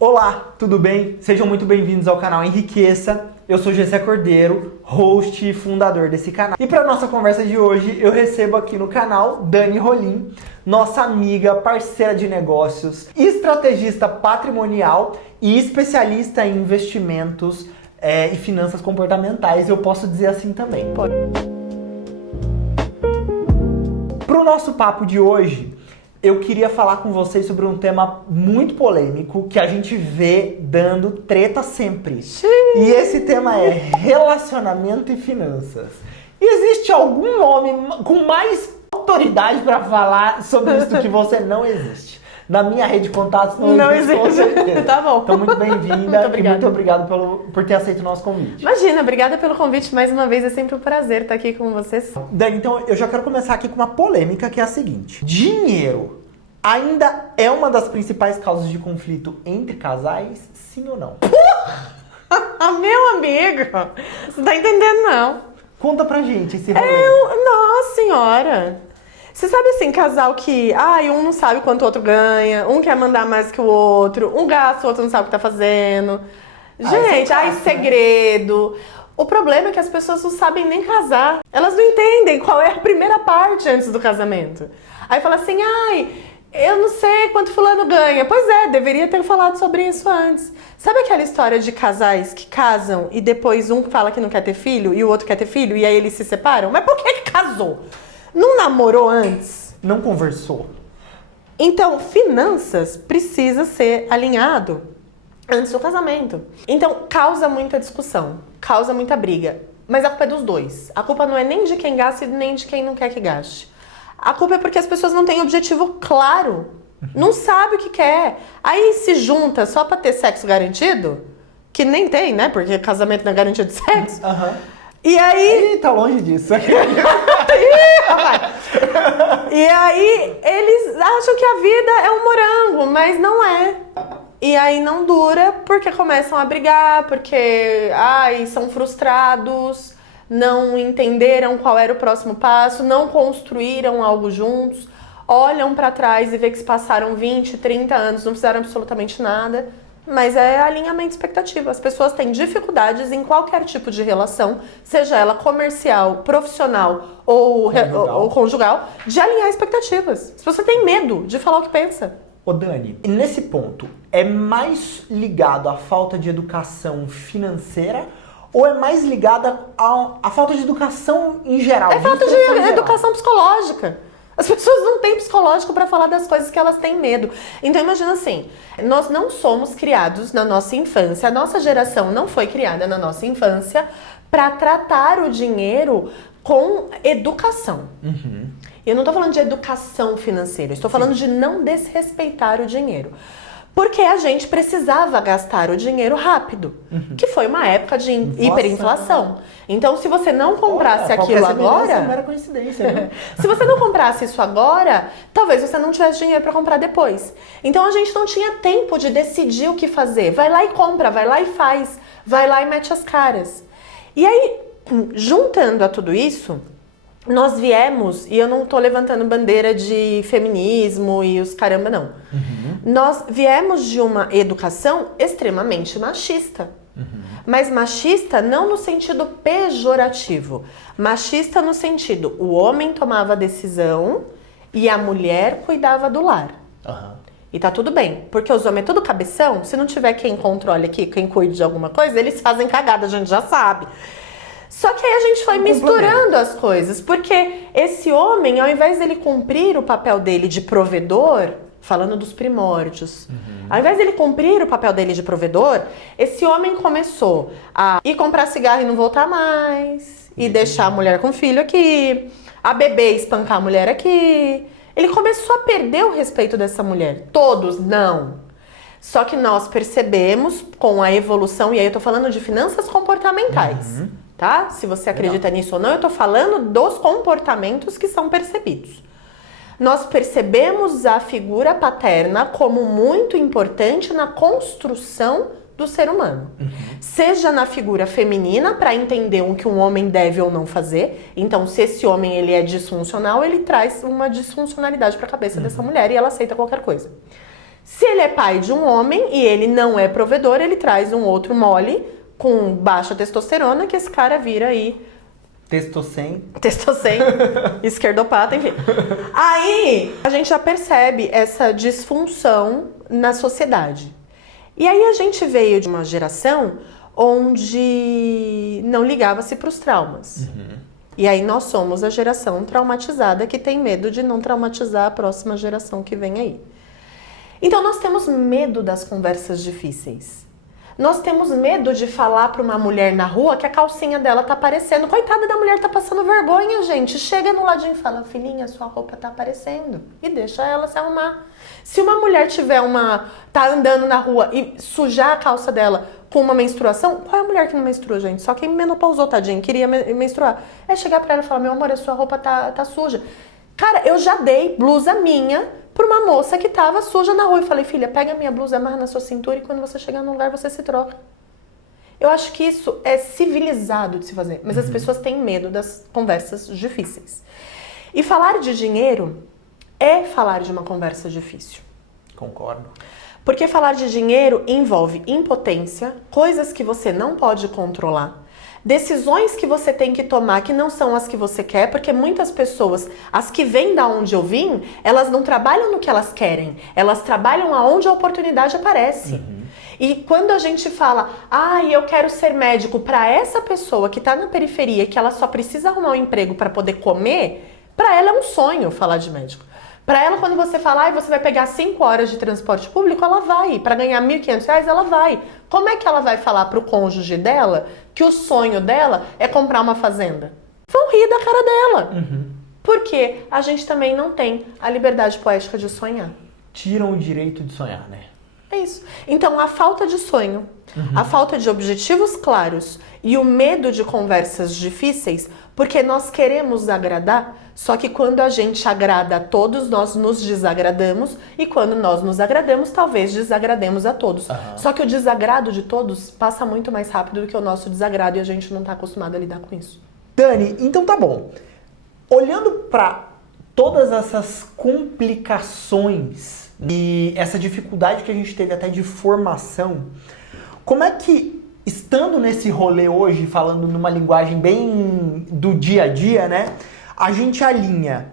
Olá, tudo bem? Sejam muito bem-vindos ao canal Enriqueça. Eu sou Gessé Cordeiro, host e fundador desse canal. E para nossa conversa de hoje, eu recebo aqui no canal Dani Rolim, nossa amiga, parceira de negócios, estrategista patrimonial e especialista em investimentos e finanças comportamentais. Eu posso dizer assim também. Para o nosso papo de hoje, eu queria falar com vocês sobre um tema muito polêmico que a gente vê dando treta sempre. E esse tema é relacionamento e finanças. Existe algum homem com mais autoridade para falar sobre isso que você? Não existe. Na minha rede de contatos não existe. Com certeza. Tá bom. Então, muito bem-vinda e muito obrigado por ter aceito o nosso convite. Imagina, obrigada pelo convite mais uma vez. É sempre um prazer estar aqui com vocês. Dani, então eu já quero começar aqui com uma polêmica que é a seguinte. Dinheiro ainda é uma das principais causas de conflito entre casais? Sim ou não? Meu amigo, você tá entendendo não. Conta pra gente esse rolê. Nossa senhora. Você sabe assim, casal que, um não sabe quanto o outro ganha, um quer mandar mais que o outro, um gasta, o outro não sabe o que tá fazendo. Gente, segredo. O problema é que as pessoas não sabem nem casar. Elas não entendem qual é a primeira parte antes do casamento. Aí fala assim, eu não sei quanto fulano ganha. Pois é, deveria ter falado sobre isso antes. Sabe aquela história de casais que casam e depois um fala que não quer ter filho e o outro quer ter filho e aí eles se separam? Mas por que casou? Não namorou antes? Não conversou? Então, finanças precisa ser alinhado antes do casamento. Então, causa muita discussão, causa muita briga. Mas a culpa é dos dois. A culpa não é nem de quem gasta e nem de quem não quer que gaste. A culpa é porque as pessoas não têm objetivo claro. Não sabe o que quer. Aí se junta só pra ter sexo garantido, que nem tem, né? Porque casamento não é garantia de sexo. E aí... Ih, tá longe disso. E aí eles acham que a vida é um morango, mas não é. E aí não dura porque começam a brigar, porque são frustrados, não entenderam qual era o próximo passo, não construíram algo juntos, olham pra trás e vê que se passaram 20, 30 anos, não fizeram absolutamente nada. Mas é alinhamento de expectativa. As pessoas têm dificuldades em qualquer tipo de relação, seja ela comercial, profissional ou conjugal, de alinhar expectativas. As pessoas têm medo de falar o que pensa. Ô Dani, nesse ponto, é mais ligado à falta de educação financeira ou é mais ligado à falta de educação em geral? É falta de educação psicológica. As pessoas não têm psicológico para falar das coisas que elas têm medo. Então imagina assim, nós não somos criados na nossa infância, a nossa geração não foi criada na nossa infância para tratar o dinheiro com educação. Eu não tô falando de educação financeira, eu estou falando de não desrespeitar o dinheiro. Porque a gente precisava gastar o dinheiro rápido, que foi uma época de hiperinflação. Então, se você não comprasse aquilo agora... É mera coincidência, viu? Se você não comprasse isso agora, talvez você não tivesse dinheiro para comprar depois. Então, a gente não tinha tempo de decidir o que fazer. Vai lá e compra, vai lá e faz, vai lá e mete as caras. E aí, juntando a tudo isso... Nós viemos, e eu não tô levantando bandeira de feminismo e os caramba, não. Nós viemos de uma educação extremamente machista. Mas machista não no sentido pejorativo. Machista no sentido, o homem tomava a decisão e a mulher cuidava do lar. E tá tudo bem, porque os homens é tudo cabeção, se não tiver quem controle aqui, quem cuide de alguma coisa, eles fazem cagada, a gente já sabe. Só que aí a gente foi misturando as coisas, porque esse homem, ao invés dele cumprir o papel dele de provedor, falando dos primórdios, ao invés dele cumprir o papel dele de provedor, esse homem começou a ir comprar cigarro e não voltar mais, e deixar a mulher com o filho aqui, a beber e espancar a mulher aqui. Ele começou a perder o respeito dessa mulher. Todos, não. Só que nós percebemos com a evolução, e aí eu tô falando de finanças comportamentais. Tá? Se você acredita nisso ou não, eu tô falando dos comportamentos que são percebidos. Nós percebemos a figura paterna como muito importante na construção do ser humano. Seja na figura feminina, para entender o que um homem deve ou não fazer. Então, se esse homem ele é disfuncional, ele traz uma disfuncionalidade para a cabeça dessa mulher e ela aceita qualquer coisa. Se ele é pai de um homem e ele não é provedor, ele traz um outro mole com baixa testosterona, que esse cara vira aí... Testocen, esquerdopata, enfim. Aí a gente já percebe essa disfunção na sociedade. E aí a gente veio de uma geração onde não ligava-se para os traumas. E aí nós somos a geração traumatizada que tem medo de não traumatizar a próxima geração que vem aí. Então nós temos medo das conversas difíceis. Nós temos medo de falar para uma mulher na rua que a calcinha dela tá aparecendo. Coitada da mulher, tá passando vergonha, gente. Chega no ladinho e fala, filhinha, sua roupa tá aparecendo. E deixa ela se arrumar. Se uma mulher tá andando na rua e sujar a calça dela com uma menstruação, qual é a mulher que não menstrua, gente? Só quem menopausou, tadinho, queria menstruar. É chegar pra ela e falar, meu amor, a sua roupa tá suja. Cara, eu já dei blusa minha pra uma moça que tava suja na rua. E falei, filha, pega a minha blusa, amarra na sua cintura e quando você chegar no lugar, você se troca. Eu acho que isso é civilizado de se fazer. Mas as pessoas têm medo das conversas difíceis. E falar de dinheiro é falar de uma conversa difícil. Concordo. Porque falar de dinheiro envolve impotência, coisas que você não pode controlar, decisões que você tem que tomar que não são as que você quer, porque muitas pessoas, as que vêm da onde eu vim, elas não trabalham no que elas querem, elas trabalham aonde a oportunidade aparece. E quando a gente fala, eu quero ser médico para essa pessoa que está na periferia, que ela só precisa arrumar um emprego para poder comer, para ela é um sonho falar de médico. Para ela, quando você fala, você vai pegar 5 horas de transporte público, ela vai. Para ganhar R$1.500, ela vai. Como é que ela vai falar pro cônjuge dela que o sonho dela é comprar uma fazenda? Vão rir da cara dela. Porque a gente também não tem a liberdade poética de sonhar. Tiram o direito de sonhar, né? É isso. Então, a falta de sonho, a falta de objetivos claros e o medo de conversas difíceis, porque nós queremos agradar, só que quando a gente agrada a todos, nós nos desagradamos, e quando nós nos agradamos, talvez desagrademos a todos. Só que o desagrado de todos passa muito mais rápido do que o nosso desagrado e a gente não está acostumado a lidar com isso. Dani, então tá bom. Olhando para todas essas complicações e essa dificuldade que a gente teve até de formação, como é que, estando nesse rolê hoje, falando numa linguagem bem do dia a dia, né, a gente alinha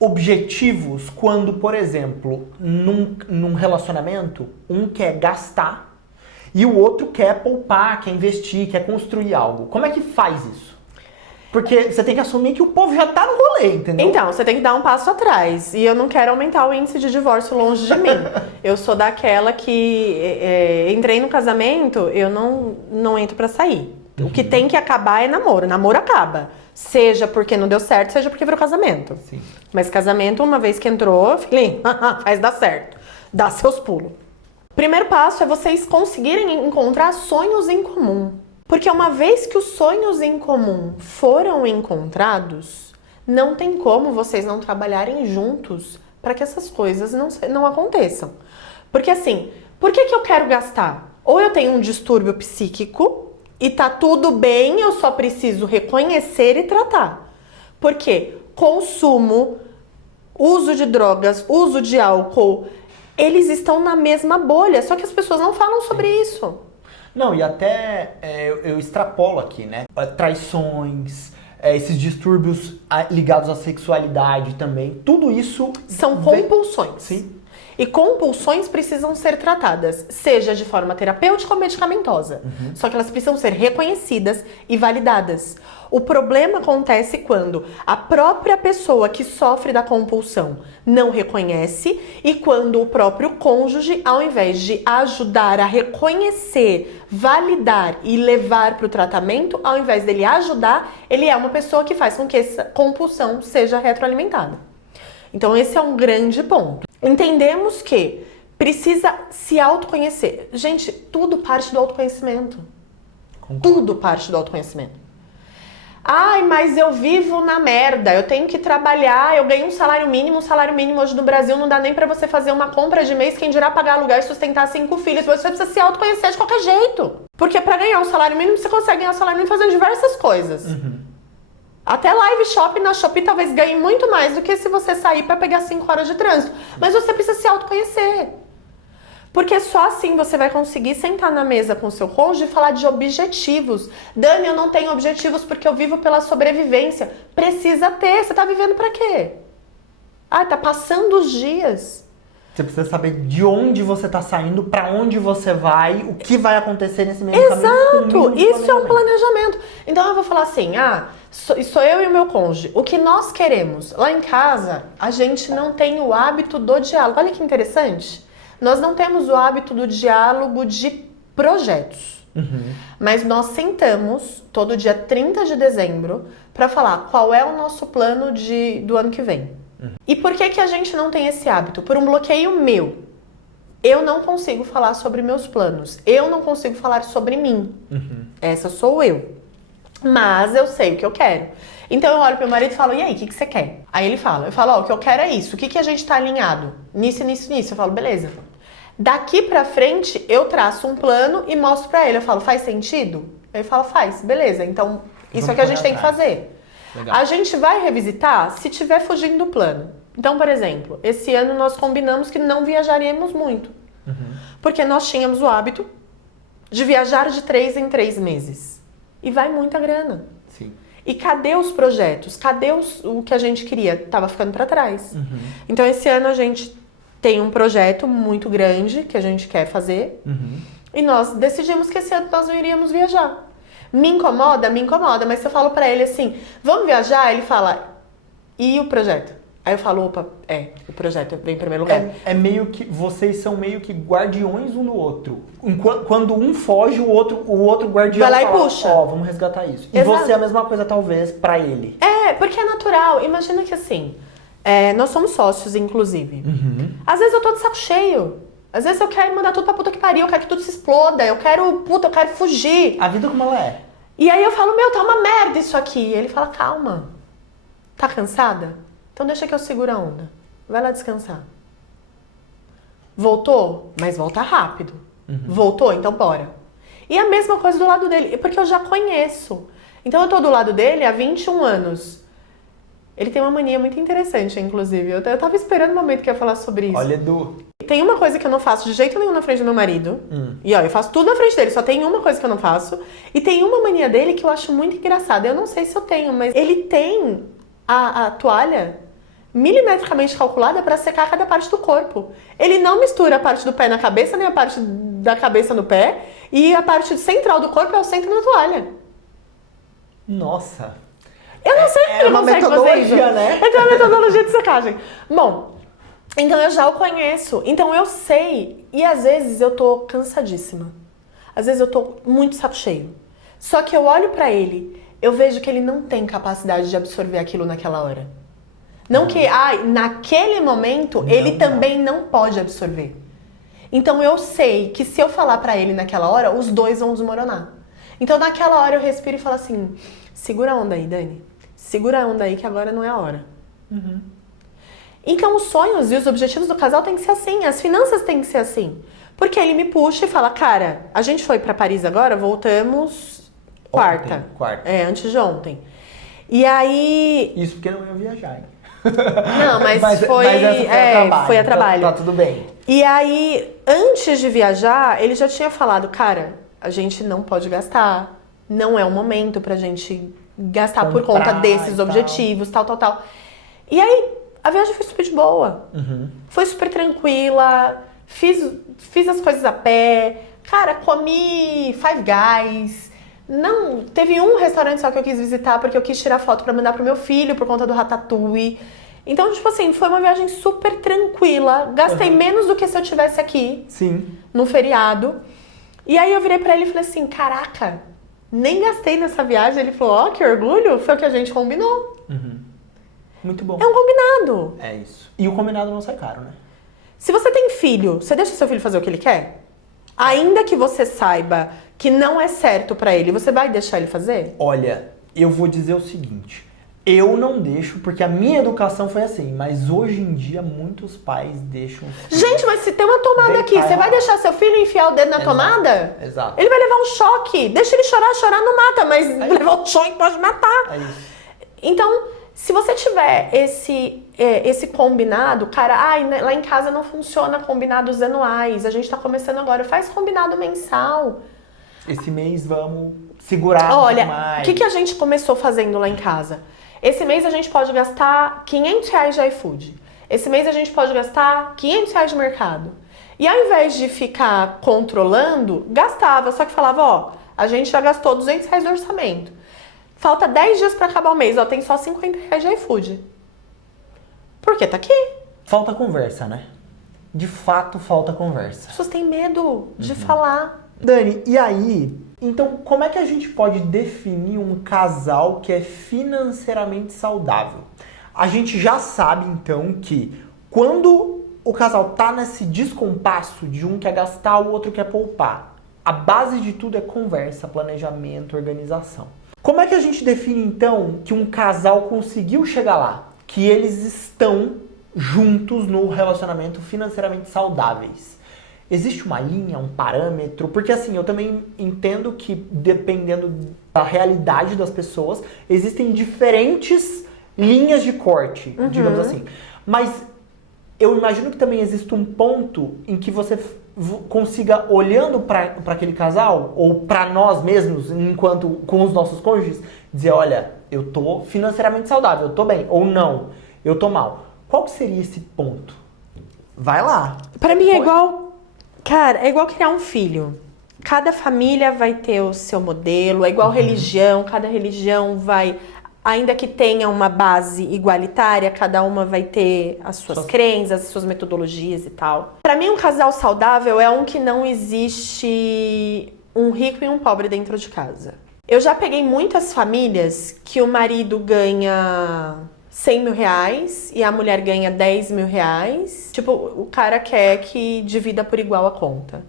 objetivos quando, por exemplo, num relacionamento, um quer gastar e o outro quer poupar, quer investir, quer construir algo. Como é que faz isso? Porque você tem que assumir que o povo já tá no rolê, entendeu? Então, você tem que dar um passo atrás. E eu não quero aumentar o índice de divórcio longe de mim. Eu sou daquela que entrei no casamento, eu não entro pra sair. O que tem que acabar é namoro. Namoro acaba. Seja porque não deu certo, seja porque virou casamento. Sim. Mas casamento, uma vez que entrou, filhinho, faz dar certo. Dá seus pulos. Primeiro passo é vocês conseguirem encontrar sonhos em comum. Porque uma vez que os sonhos em comum foram encontrados, não tem como vocês não trabalharem juntos para que essas coisas não aconteçam. Porque assim, por que eu quero gastar? Ou eu tenho um distúrbio psíquico e tá tudo bem, eu só preciso reconhecer e tratar. Porque consumo, uso de drogas, uso de álcool, eles estão na mesma bolha, só que as pessoas não falam sobre isso. Não, e até eu extrapolo aqui, né? Traições, esses distúrbios ligados à sexualidade também, tudo isso... São compulsões. Sim. E compulsões precisam ser tratadas, seja de forma terapêutica ou medicamentosa. Só que elas precisam ser reconhecidas e validadas. O problema acontece quando a própria pessoa que sofre da compulsão não reconhece e quando o próprio cônjuge, ao invés de ajudar a reconhecer, validar e levar para o tratamento, ao invés dele ajudar, ele é uma pessoa que faz com que essa compulsão seja retroalimentada. Então esse é um grande ponto. Entendemos que precisa se autoconhecer. Gente, tudo parte do autoconhecimento. Concordo. Tudo parte do autoconhecimento. Ai, mas eu vivo na merda, eu tenho que trabalhar, eu ganho um salário mínimo hoje no Brasil não dá nem pra você fazer uma compra de mês, quem dirá pagar aluguel e sustentar 5 filhos, você precisa se autoconhecer de qualquer jeito. Porque pra ganhar um salário mínimo, você consegue ganhar um salário mínimo fazendo diversas coisas. Até live shopping na Shopee talvez ganhe muito mais do que se você sair pra pegar 5 horas de trânsito. Mas você precisa se autoconhecer. Porque só assim você vai conseguir sentar na mesa com o seu cônjuge e falar de objetivos. Dani, eu não tenho objetivos porque eu vivo pela sobrevivência. Precisa ter. Você tá vivendo pra quê? Ah, tá passando os dias. Você precisa saber de onde você tá saindo, pra onde você vai, o que vai acontecer nesse meio caminho. Exato! Isso é um planejamento. Então eu vou falar assim, sou eu e o meu cônjuge. O que nós queremos? Lá em casa, a gente não tem o hábito do diálogo. Olha que interessante. Nós não temos o hábito do diálogo de projetos. Mas nós sentamos todo dia 30 de dezembro para falar qual é o nosso plano do ano que vem. E por que a gente não tem esse hábito? Por um bloqueio meu. Eu não consigo falar sobre meus planos. Eu não consigo falar sobre mim. Essa sou eu. Mas eu sei o que eu quero. Então eu olho pro meu marido e falo, e aí, o que você quer? Aí ele fala, eu falo, o que eu quero é isso. O que a gente tá alinhado? Nisso. Eu falo, beleza. Daqui pra frente, eu traço um plano e mostro pra ele. Eu falo, faz sentido? Ele fala, faz. Beleza, então isso é o que a gente tem que fazer. Legal. A gente vai revisitar se tiver fugindo do plano. Então, por exemplo, esse ano nós combinamos que não viajaríamos muito. Porque nós tínhamos o hábito de viajar de 3 em 3 meses. E vai muita grana. Sim. E cadê os projetos? Cadê o que a gente queria? Tava ficando pra trás. Então, esse ano a gente tem um projeto muito grande que a gente quer fazer. E nós decidimos que esse ano nós não iríamos viajar. Me incomoda, mas se eu falo pra ele assim, vamos viajar? Ele fala, e o projeto? Aí eu falo, opa, o projeto vem em primeiro lugar. É meio que, vocês são meio que guardiões um do outro. Quando um foge, o outro guardião vai lá fala, e puxa. Vamos resgatar isso. Exato. E você é a mesma coisa, talvez, pra ele. Porque é natural. Imagina que assim, nós somos sócios, inclusive. Às vezes eu tô de saco cheio. Às vezes eu quero mandar tudo pra puta que pariu, eu quero que tudo se exploda, eu quero fugir. A vida como ela é. E aí eu falo, tá uma merda isso aqui. E ele fala, calma, tá cansada? Então deixa que eu seguro a onda. Vai lá descansar. Voltou? Mas volta rápido. Voltou? Então bora. E a mesma coisa do lado dele, porque eu já conheço. Então eu tô do lado dele há 21 anos. Ele tem uma mania muito interessante, inclusive. Eu tava esperando o momento que ia falar sobre isso. Olha, Edu. Tem uma coisa que eu não faço de jeito nenhum na frente do meu marido. E eu faço tudo na frente dele, só tem uma coisa que eu não faço. E tem uma mania dele que eu acho muito engraçada. Eu não sei se eu tenho, mas ele tem a toalha milimetricamente calculada para secar cada parte do corpo. Ele não mistura a parte do pé na cabeça, nem a parte da cabeça no pé. E a parte central do corpo é o centro da toalha. Nossa. Eu não sei como ele consegue fazer isso. Né? Ele tem uma metodologia de secagem. Bom, então eu já o conheço. Então eu sei. E às vezes eu tô cansadíssima. Às vezes eu tô muito saco cheio. Só que eu olho pra ele, eu vejo que ele não tem capacidade de absorver aquilo naquela hora. Não que, naquele momento, ele também não pode absorver. Então eu sei que se eu falar pra ele naquela hora, os dois vão desmoronar. Então naquela hora eu respiro e falo assim, segura a onda aí, Dani. Segura a onda aí que agora não é a hora. Então os sonhos e os objetivos do casal têm que ser assim, as finanças têm que ser assim. Porque ele me puxa e fala, cara, a gente foi pra Paris agora, voltamos quarta. Antes de ontem. E aí... Isso porque não ia viajar, hein? Não, mas essa foi a trabalho. Tá tudo bem. E aí, antes de viajar, ele já tinha falado, cara, a gente não pode gastar, não é o momento pra gente gastar por conta desses objetivos, tal. E aí, a viagem foi super de boa. Foi super tranquila, fiz as coisas a pé, cara, comi Five Guys. Não, teve um restaurante só que eu quis visitar porque eu quis tirar foto pra mandar pro meu filho por conta do Ratatouille. Então, tipo assim, foi uma viagem super tranquila. Gastei menos do que se eu tivesse aqui. Sim. No feriado. E aí eu virei pra ele e falei assim, caraca, nem gastei nessa viagem. Ele falou, que orgulho, foi o que a gente combinou. Muito bom. É um combinado. É isso. E o combinado não sai caro, né? Se você tem filho, você deixa seu filho fazer o que ele quer? Ainda que você saiba que não é certo pra ele, você vai deixar ele fazer? Olha, eu vou dizer o seguinte. Eu não deixo, porque a minha educação foi assim. Mas hoje em dia, muitos pais deixam... Gente, mas se tem uma tomada aqui, você vai deixar seu filho enfiar o dedo na tomada? Exato. Ele vai levar um choque. Deixa ele chorar não mata, mas levar um choque pode matar. É isso. Então, se você tiver esse combinado, cara, lá em casa não funciona combinados anuais, a gente tá começando agora, faz combinado mensal. Esse mês vamos segurar Olha, mais. o que a gente começou fazendo lá em casa? Esse mês a gente pode gastar R$500 de iFood. Esse mês a gente pode gastar R$500 de mercado. E ao invés de ficar controlando, gastava. Só que falava, ó, a gente já gastou R$200 do orçamento. Falta 10 dias pra acabar o mês, ó, tem só R$50 de iFood. Porque tá aqui. Falta conversa, né? De fato, falta conversa. As pessoas têm medo de falar. Dani, e aí, então como é que a gente pode definir um casal que é financeiramente saudável? A gente já sabe, então, que quando o casal tá nesse descompasso de um quer gastar, o outro quer poupar, a base de tudo é conversa, planejamento, organização. Como é que a gente define, então, que um casal conseguiu chegar lá? Que eles estão juntos no relacionamento financeiramente saudáveis? Existe uma linha, um parâmetro? Porque assim, eu também entendo que dependendo da realidade das pessoas, existem diferentes linhas de corte, digamos assim. Mas eu imagino que também existe um ponto em que você consiga, olhando para aquele casal, ou para nós mesmos, enquanto com os nossos cônjuges, dizer, olha, eu tô financeiramente saudável, eu tô bem, ou não, eu tô mal. Qual que seria esse ponto? Vai lá. Pra mim é igual, cara, é igual criar um filho. Cada família vai ter o seu modelo, é igual religião, cada religião vai, ainda que tenha uma base igualitária, cada uma vai ter as suas crenças, as suas metodologias e tal. Pra mim, um casal saudável é um que não existe um rico e um pobre dentro de casa. Eu já peguei muitas famílias que o marido ganha R$100.000 e a mulher ganha R$10.000. Tipo, o cara quer que divida por igual a conta.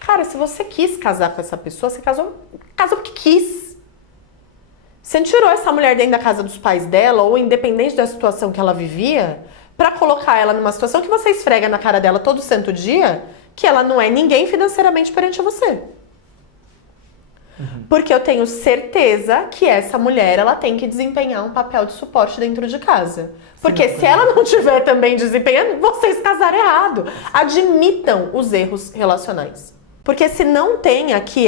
Cara, se você quis casar com essa pessoa, você casou porque quis. Você não tirou essa mulher dentro da casa dos pais dela, ou independente da situação que ela vivia, pra colocar ela numa situação que você esfrega na cara dela todo santo dia, que ela não é ninguém financeiramente perante você. Porque eu tenho certeza que essa mulher, ela tem que desempenhar um papel de suporte dentro de casa. Porque se ela não estiver também desempenhando, vocês casaram errado. Admitam os erros relacionais. Porque se não tem aqui,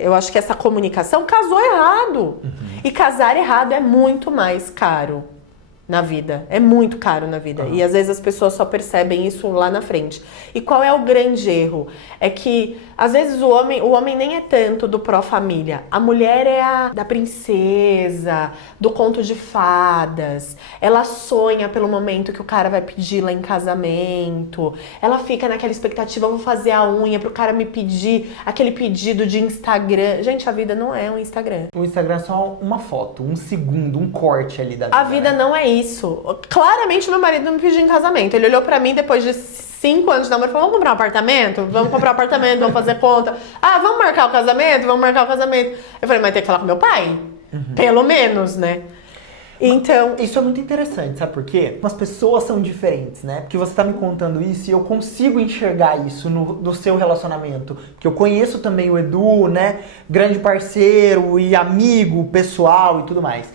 eu acho que essa comunicação, casou errado. E casar errado é muito mais caro na vida. É muito caro na vida. E às vezes as pessoas só percebem isso lá na frente. E qual é o grande erro? É que às vezes o homem nem é tanto do pró-família. A mulher é a da princesa, do conto de fadas. Ela sonha pelo momento que o cara vai pedir lá em casamento. Ela fica naquela expectativa, vou fazer a unha pro cara me pedir aquele pedido de Instagram. Gente, a vida não é um Instagram. O Instagram é só uma foto, um segundo, um corte ali da vida. A vida não é isso. Claramente meu marido não me pediu em casamento. Ele olhou pra mim depois de 5 anos de namoro e falou, vamos comprar um apartamento? Vamos comprar um apartamento, vamos fazer conta. Ah, vamos marcar o casamento? Vamos marcar o casamento. Eu falei, mas tem que falar com meu pai? Pelo menos, né? Então... Isso é muito interessante, sabe por quê? As pessoas são diferentes, né? Porque você tá me contando isso e eu consigo enxergar isso no seu relacionamento. Porque eu conheço também o Edu, né? Grande parceiro e amigo pessoal e tudo mais.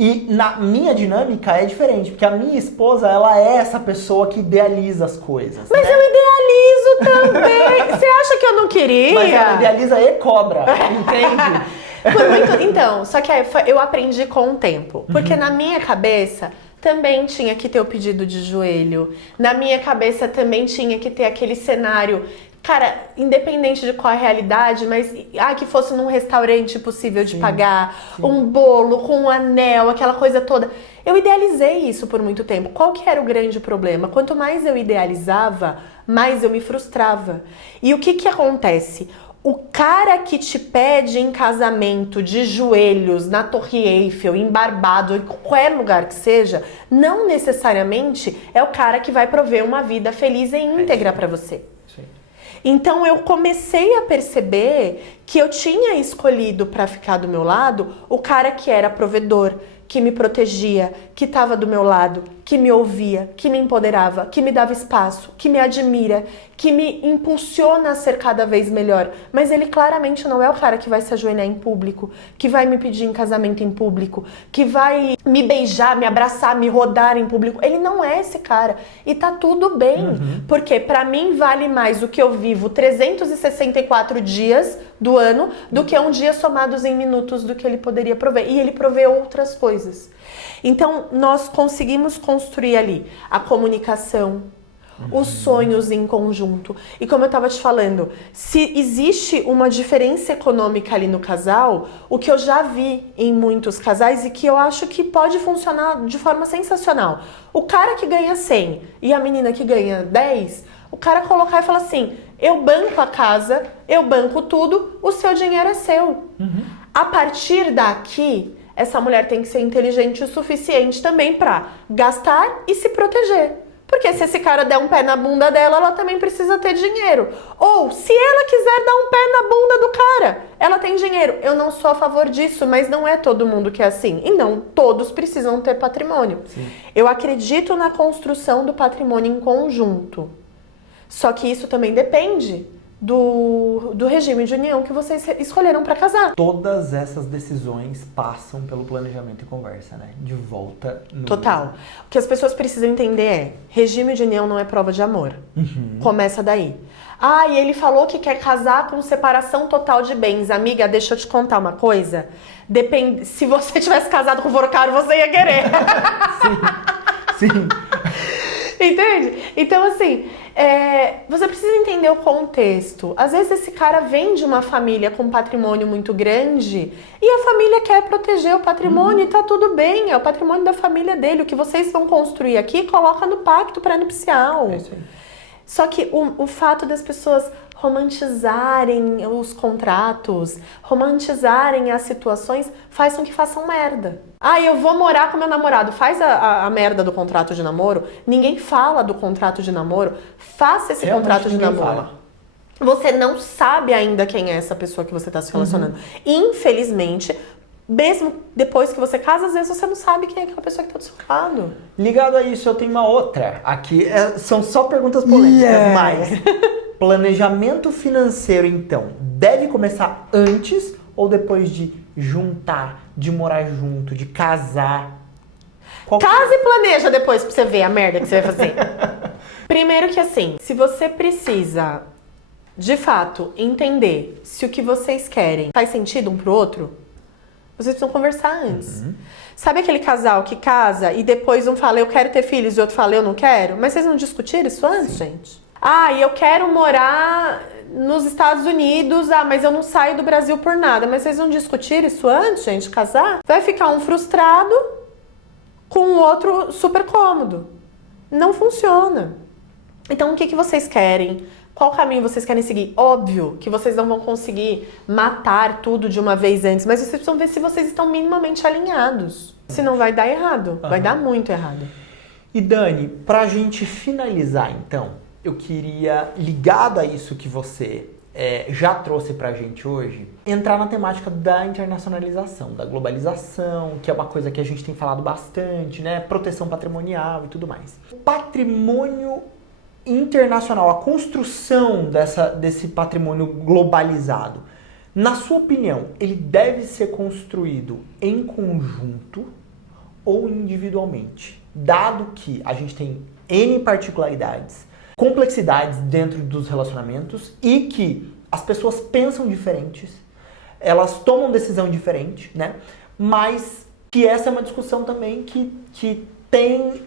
E na minha dinâmica é diferente, porque a minha esposa, ela é essa pessoa que idealiza as coisas. Mas né? eu idealizo também. Você acha que eu não queria? Mas ela idealiza e cobra, entende? Então, só que eu aprendi com o tempo. Porque na minha cabeça também tinha que ter o pedido de joelho. Na minha cabeça também tinha que ter aquele cenário... Cara, independente de qual é a realidade, mas que fosse num restaurante possível de pagar, um bolo com um anel, aquela coisa toda. Eu idealizei isso por muito tempo. Qual que era o grande problema? Quanto mais eu idealizava, mais eu me frustrava. E o que acontece? O cara que te pede em casamento, de joelhos, na Torre Eiffel, em Barbados, em qualquer lugar que seja, não necessariamente é o cara que vai prover uma vida feliz e íntegra pra você. Então eu comecei a perceber que eu tinha escolhido para ficar do meu lado o cara que era provedor, que me protegia, que estava do meu lado, que me ouvia, que me empoderava, que me dava espaço, que me admira, que me impulsiona a ser cada vez melhor. Mas ele claramente não é o cara que vai se ajoelhar em público, que vai me pedir em casamento em público, que vai me beijar, me abraçar, me rodar em público. Ele não é esse cara. E tá tudo bem. Porque pra mim vale mais o que eu vivo 364 dias do ano do que um dia somados em minutos do que ele poderia prover. E ele provê outras coisas. Então, nós conseguimos construir ali a comunicação, os sonhos em conjunto. E como eu estava te falando, se existe uma diferença econômica ali no casal, o que eu já vi em muitos casais e que eu acho que pode funcionar de forma sensacional. O cara que ganha 100 e a menina que ganha 10, o cara colocar e falar assim, eu banco a casa, eu banco tudo, o seu dinheiro é seu. A partir daqui, essa mulher tem que ser inteligente o suficiente também para gastar e se proteger. Porque se esse cara der um pé na bunda dela, ela também precisa ter dinheiro. Ou, se ela quiser dar um pé na bunda do cara, ela tem dinheiro. Eu não sou a favor disso, mas não é todo mundo que é assim. E não todos precisam ter patrimônio. Sim. Eu acredito na construção do patrimônio em conjunto. Só que isso também depende do regime de união que vocês escolheram para casar. Todas essas decisões passam pelo planejamento e conversa, né? De volta no... Total. O que as pessoas precisam entender é, regime de união não é prova de amor. Começa daí. Ah, e ele falou que quer casar com separação total de bens. Amiga, deixa eu te contar uma coisa. Depende, se você tivesse casado com o Vorcaro, você ia querer. Sim. Entende? Então, assim, você precisa entender o contexto. Às vezes esse cara vem de uma família com patrimônio muito grande e a família quer proteger o patrimônio e tá tudo bem, é o patrimônio da família dele. O que vocês vão construir aqui, coloca no pacto pré-nupcial. É isso aí. Só que o fato das pessoas romantizarem os contratos, romantizarem as situações, faz com que façam merda. Ah, eu vou morar com meu namorado. Faz a merda do contrato de namoro. Ninguém fala do contrato de namoro. Faça esse contrato de namoro. Fala. Você não sabe ainda quem é essa pessoa que você está se relacionando. Infelizmente, mesmo depois que você casa, às vezes você não sabe quem é aquela pessoa que está do seu lado. Ligado a isso, eu tenho uma outra. Aqui são só perguntas polêmicas, mas planejamento financeiro, então, deve começar antes ou depois de juntar, de morar junto, de casar? Casa e planeja depois pra você ver a merda que você vai fazer. Primeiro que assim, se você precisa, de fato, entender se o que vocês querem faz sentido um pro outro, vocês precisam conversar antes. Sabe aquele casal que casa e depois um fala, eu quero ter filhos, e o outro fala, eu não quero? Mas vocês não discutiram isso antes, gente? Ah, e eu quero morar nos Estados Unidos, mas eu não saio do Brasil por nada. Mas vocês não discutiram isso antes, gente, casar? Vai ficar um frustrado com o outro super cômodo. Não funciona. Então, o que vocês querem? Qual caminho vocês querem seguir? Óbvio que vocês não vão conseguir matar tudo de uma vez antes, mas vocês precisam ver se vocês estão minimamente alinhados. Senão vai dar errado, vai dar muito errado. E Dani, pra gente finalizar então, eu queria, ligado a isso que você já trouxe pra gente hoje, entrar na temática da internacionalização, da globalização, que é uma coisa que a gente tem falado bastante, né? Proteção patrimonial e tudo mais. Patrimônio internacional, a construção desse patrimônio globalizado, na sua opinião, ele deve ser construído em conjunto ou individualmente? Dado que a gente tem N particularidades, complexidades dentro dos relacionamentos e que as pessoas pensam diferentes, elas tomam decisão diferente, né? Mas que essa é uma discussão também que tem,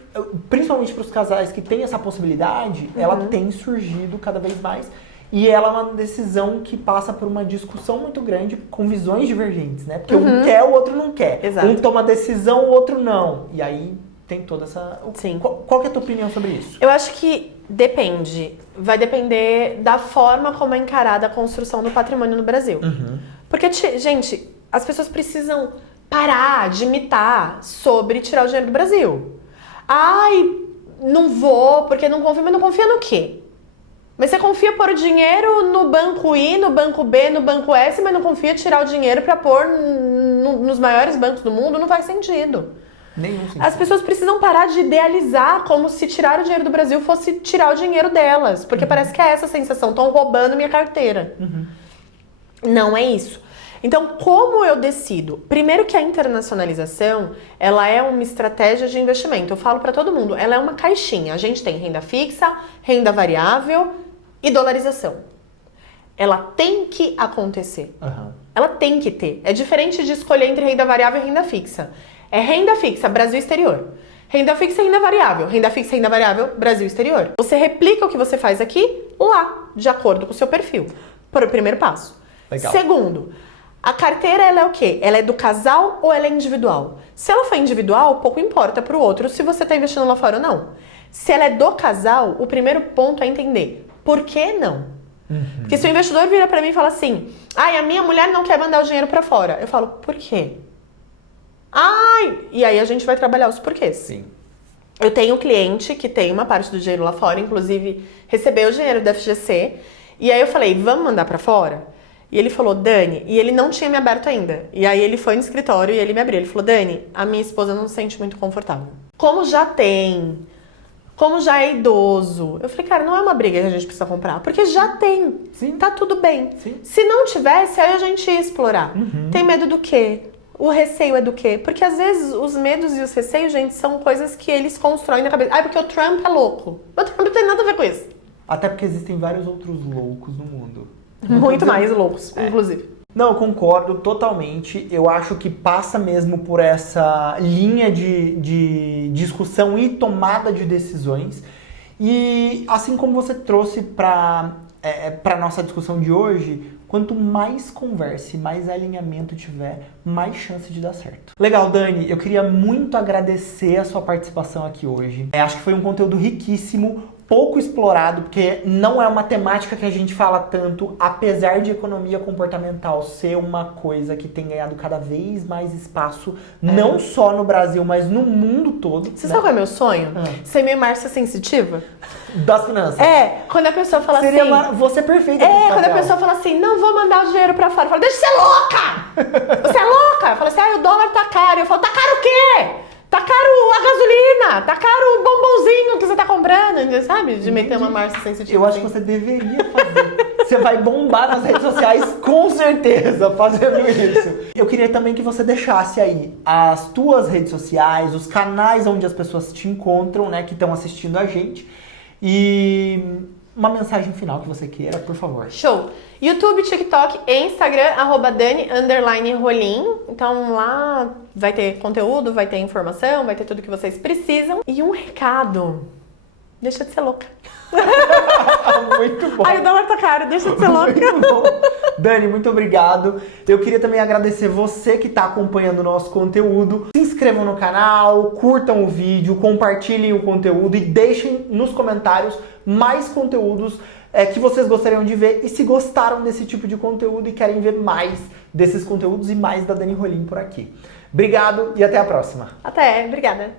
principalmente para os casais que têm essa possibilidade, ela tem surgido cada vez mais e ela é uma decisão que passa por uma discussão muito grande com visões divergentes, né? Porque um quer, o outro não quer. Exato. Um toma decisão, o outro não. E aí tem toda essa... Sim. Qual que é a tua opinião sobre isso? Eu acho que depende. Vai depender da forma como é encarada a construção do patrimônio no Brasil. Porque, gente, as pessoas precisam parar de imitar sobre tirar o dinheiro do Brasil. Ai, não vou, porque não confio. Mas não confia no quê? Mas você confia pôr o dinheiro no banco I, no banco B, no banco S, mas não confia tirar o dinheiro para pôr nos maiores bancos do mundo? Não faz sentido. Nenhum sentido. As pessoas precisam parar de idealizar como se tirar o dinheiro do Brasil fosse tirar o dinheiro delas. Porque parece que é essa a sensação, estão roubando minha carteira. Não é isso. Então, como eu decido? Primeiro que a internacionalização, ela é uma estratégia de investimento. Eu falo para todo mundo, ela é uma caixinha. A gente tem renda fixa, renda variável e dolarização. Ela tem que acontecer. Ela tem que ter. É diferente de escolher entre renda variável e renda fixa. É renda fixa, Brasil exterior. Renda fixa e renda variável. Renda fixa e renda variável, Brasil exterior. Você replica o que você faz aqui, lá, de acordo com o seu perfil. Por primeiro passo. Legal. Segundo, a carteira, ela é o quê? Ela é do casal ou ela é individual? Se ela for individual, pouco importa pro outro se você tá investindo lá fora ou não. Se ela é do casal, o primeiro ponto é entender por que não. Porque se o investidor vira pra mim e fala assim, ai, a minha mulher não quer mandar o dinheiro pra fora. Eu falo, por quê? Ai, e aí a gente vai trabalhar os porquês. Sim. Eu tenho um cliente que tem uma parte do dinheiro lá fora, inclusive recebeu o dinheiro da FGC, e aí eu falei, vamos mandar pra fora? E ele falou, Dani, e ele não tinha me aberto ainda. E aí ele foi no escritório e ele me abriu. Ele falou, Dani, a minha esposa não se sente muito confortável. Como já tem, como já é idoso. Eu falei, cara, não é uma briga que a gente precisa comprar, porque já tem. Sim. Tá tudo bem. Sim. Se não tivesse, aí a gente ia explorar. Tem medo do quê? O receio é do quê? Porque às vezes os medos e os receios, gente, são coisas que eles constroem na cabeça. Ah, porque o Trump é louco. O Trump não tem nada a ver com isso. Até porque existem vários outros loucos no mundo. Muito mais loucos, inclusive. Não, eu concordo totalmente. Eu acho que passa mesmo por essa linha de discussão e tomada de decisões. E assim como você trouxe para a nossa discussão de hoje, quanto mais conversa e mais alinhamento tiver, mais chance de dar certo. Legal, Dani, eu queria muito agradecer a sua participação aqui hoje. Acho que foi um conteúdo riquíssimo, pouco explorado, porque não é uma temática que a gente fala tanto, apesar de economia comportamental ser uma coisa que tem ganhado cada vez mais espaço, não só no Brasil, mas no mundo todo. Você sabe qual é meu sonho? Ser meio Márcia Sensitiva? Das finanças. Quando a pessoa fala Seria assim... você é perfeita. Quando a pessoa fala assim, não vou mandar o dinheiro pra fora. Eu falo, deixa de ser louca! Você é louca? Eu falo assim, o dólar tá caro. Eu falo, tá caro o quê? Tá caro a gasolina, tá caro o bombonzinho que você tá comprando, sabe? De meter uma Márcia Sensitiva. Eu acho que você deveria fazer. Você vai bombar nas redes sociais, com certeza, fazendo isso. Eu queria também que você deixasse aí as tuas redes sociais, os canais onde as pessoas te encontram, né, que estão assistindo a gente. E uma mensagem final que você queira, por favor. Show! YouTube, TikTok e Instagram, @Dani_Rolim. Então lá vai ter conteúdo, vai ter informação, vai ter tudo que vocês precisam. E um recado. Deixa de ser louca. Muito bom. Ai, o dólar tá caro, deixa de ser louca. Muito bom. Dani, muito obrigado. Eu queria também agradecer você que está acompanhando o nosso conteúdo. Se inscrevam no canal, curtam o vídeo, compartilhem o conteúdo e deixem nos comentários mais conteúdos que vocês gostariam de ver. E se gostaram desse tipo de conteúdo e querem ver mais desses conteúdos e mais da Dani Rolim por aqui. Obrigado e até a próxima. Até, obrigada.